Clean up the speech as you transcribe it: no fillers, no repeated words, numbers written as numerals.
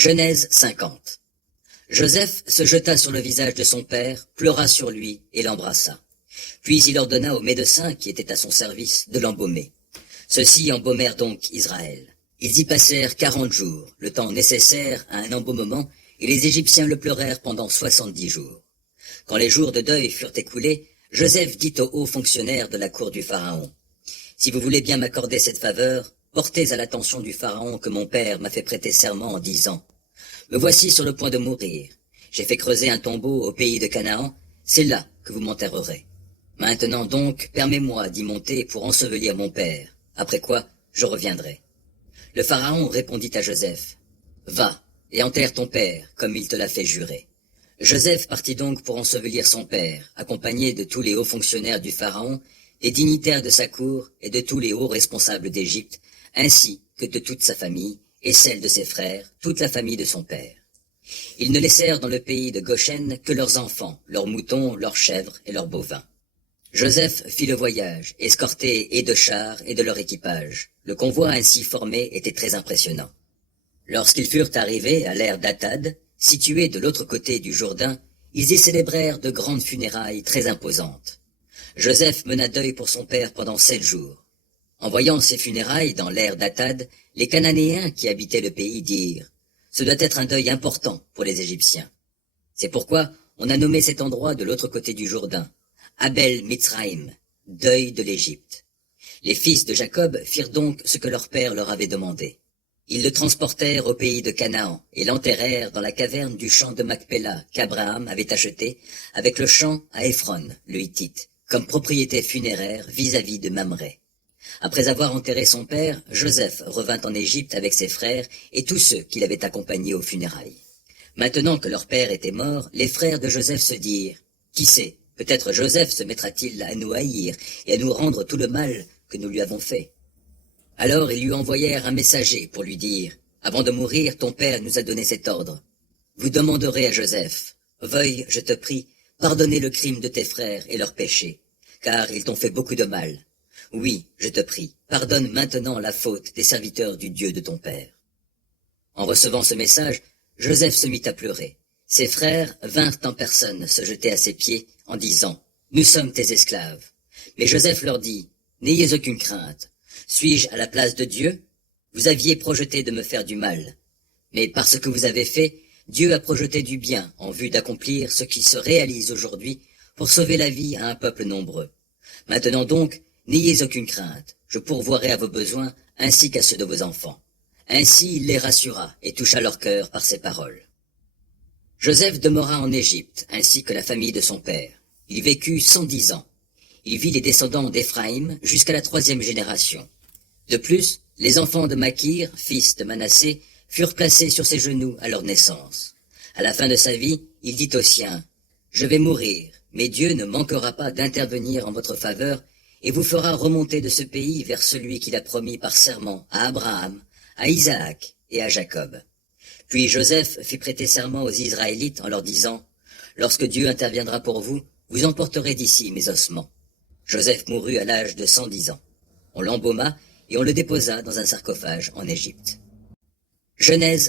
Genèse 50. Joseph se jeta sur le visage de son père, pleura sur lui et l'embrassa. Puis il ordonna aux médecins qui étaient à son service de l'embaumer. Ceux-ci embaumèrent donc Israël. Ils y passèrent 40 jours, le temps nécessaire à un embaumement, et les Égyptiens le pleurèrent pendant 70 jours. Quand les jours de deuil furent écoulés, Joseph dit aux hauts fonctionnaires de la cour du Pharaon, « Si vous voulez bien m'accorder cette faveur, portez à l'attention du Pharaon que mon père m'a fait prêter serment en disant, « Me voici sur le point de mourir. J'ai fait creuser un tombeau au pays de Canaan, c'est là que vous m'enterrerez. Maintenant donc, permets-moi d'y monter pour ensevelir mon père, après quoi je reviendrai. » Le Pharaon répondit à Joseph, « Va et enterre ton père, comme il te l'a fait jurer. » Joseph partit donc pour ensevelir son père, accompagné de tous les hauts fonctionnaires du Pharaon, des dignitaires de sa cour et de tous les hauts responsables d'Égypte, ainsi que de toute sa famille et celle de ses frères, toute la famille de son père. Ils ne laissèrent dans le pays de Goshen que leurs enfants, leurs moutons, leurs chèvres et leurs bovins. Joseph fit le voyage, escorté et de chars et de leur équipage. Le convoi ainsi formé était très impressionnant. Lorsqu'ils furent arrivés à l'ère d'Atad, située de l'autre côté du Jourdain, ils y célébrèrent de grandes funérailles très imposantes. Joseph mena deuil pour son père pendant 7 jours. En voyant ces funérailles dans l'ère d'Atad, les Cananéens qui habitaient le pays dirent « Ce doit être un deuil important pour les Égyptiens. » C'est pourquoi on a nommé cet endroit de l'autre côté du Jourdain, Abel Mitzraïm, deuil de l'Égypte. Les fils de Jacob firent donc ce que leur père leur avait demandé. Ils le transportèrent au pays de Canaan et l'enterrèrent dans la caverne du champ de Macpéla qu'Abraham avait acheté avec le champ à Éphron, le Hittite, comme propriété funéraire vis-à-vis de Mamré. Après avoir enterré son père, Joseph revint en Égypte avec ses frères et tous ceux qui l'avaient accompagné aux funérailles. Maintenant que leur père était mort, les frères de Joseph se dirent « Qui sait, peut-être Joseph se mettra-t-il à nous haïr et à nous rendre tout le mal que nous lui avons fait. » Alors ils lui envoyèrent un messager pour lui dire « Avant de mourir, ton père nous a donné cet ordre. Vous demanderez à Joseph, veuille, je te prie, pardonner le crime de tes frères et leurs péchés, car ils t'ont fait beaucoup de mal. Oui, je te prie, pardonne maintenant la faute des serviteurs du Dieu de ton père. » En recevant ce message, Joseph se mit à pleurer. Ses frères vinrent en personne se jeter à ses pieds en disant « Nous sommes tes esclaves. » Mais Joseph leur dit « N'ayez aucune crainte. Suis-je à la place de Dieu? Vous aviez projeté de me faire du mal. Mais par ce que vous avez fait, Dieu a projeté du bien en vue d'accomplir ce qui se réalise aujourd'hui pour sauver la vie à un peuple nombreux. Maintenant donc, n'ayez aucune crainte. Je pourvoirai à vos besoins ainsi qu'à ceux de vos enfants. » Ainsi il les rassura et toucha leur cœur par ses paroles. Joseph demeura en Égypte, ainsi que la famille de son père. Il vécut 110 ans. Il vit les descendants d'Éphraïm jusqu'à la 3e génération. De plus, les enfants de Makir, fils de Manassé, furent placés sur ses genoux à leur naissance. À la fin de sa vie, il dit aux siens, « Je vais mourir, mais Dieu ne manquera pas d'intervenir en votre faveur et vous fera remonter de ce pays vers celui qu'il a promis par serment à Abraham, à Isaac et à Jacob. » Puis Joseph fit prêter serment aux Israélites en leur disant, « Lorsque Dieu interviendra pour vous, vous emporterez d'ici mes ossements. » Joseph mourut à l'âge de 110 ans. On l'embauma et on le déposa dans un sarcophage en Égypte. Genèse